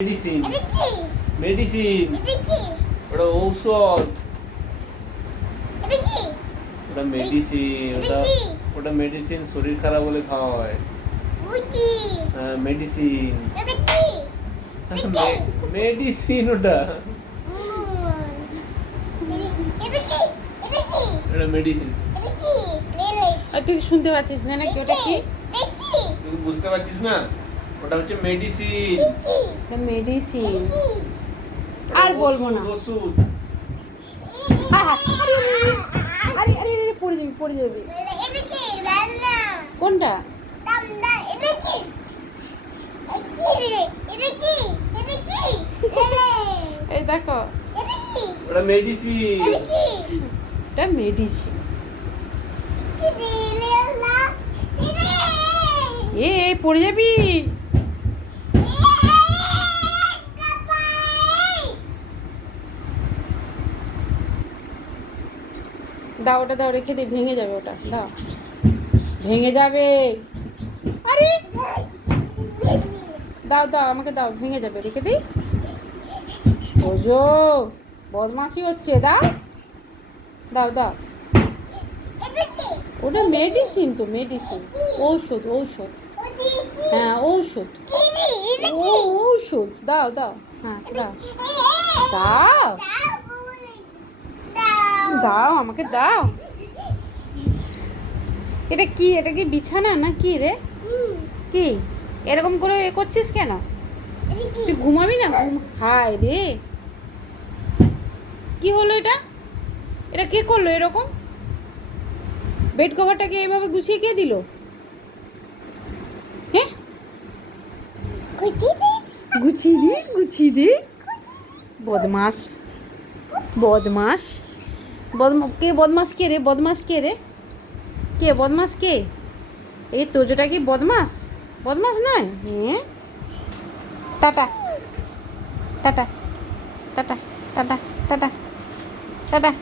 Medicine medicine ওটা ঔষধ ওটা মেডিসিন ওটা ওটা মেডিসিন শরীর খারাপ হলে খাওয়া হয় হ্যাঁ মেডিসিন মেডিসিন ওটা উম, এটা কি কি ওটা মেডিসিন আর তুই শুনতে পাচ্ছিস না নাকি ওটা কি তুই বুঝতে পারছিস না ওটা হচ্ছে মেডিসিন এটা মেডিসিন আর বলব না। ওষুধ। আরে আরে আরে আরে পড়ে যাবি পড়ে যাবি। এটা কি রান্না কোনটা দামদা এটা কি এটা কি রে এটা কি এটা কি রে এই দেখো ওটা মেডিসিন এটা মেডিসিন এই পড়ে যাবি। দাও, ওটা দাও, রেখে দে, ভেঙে যাবে ওটা, দাও। ভেঙে যাবে। আরে! দাও দাও, আমাকে দাও, ভেঙে যাবে, রেখে দিই ওজো বদমাসি হচ্ছে, দাও। দাও দাও। ওটা মেডিসিন তো মেডিসিন ঔষধ ঔষধ। হ্যাঁ ঔষধ। ও ঔষধ, দাও দাও। হ্যাঁ দাও। দাও। দাও আমাকে দাও। এটা কি? এটা কি বিছানা না কি রে? কি? এরকম করে এ করছিস কেন? তুই ঘুমাবি না? ঘুম হায় রে। কি হলো এটা? এটা কে করল এরকম? বেড কভারটাকে এভাবে গুছিয়ে কে দিল? হ্যাঁ গুছিয়ে দি। গুছিয়ে দি বদমাস বদমাস বদমা, কে বদমাস, কে রে? বদমাস কে রে? কে বদমাস, কে? এই তোজোটা কি বদমাস? বদমাস নয়? হ্যাঁ? Tata. Tata. Tata. Tata. Tata. Tata.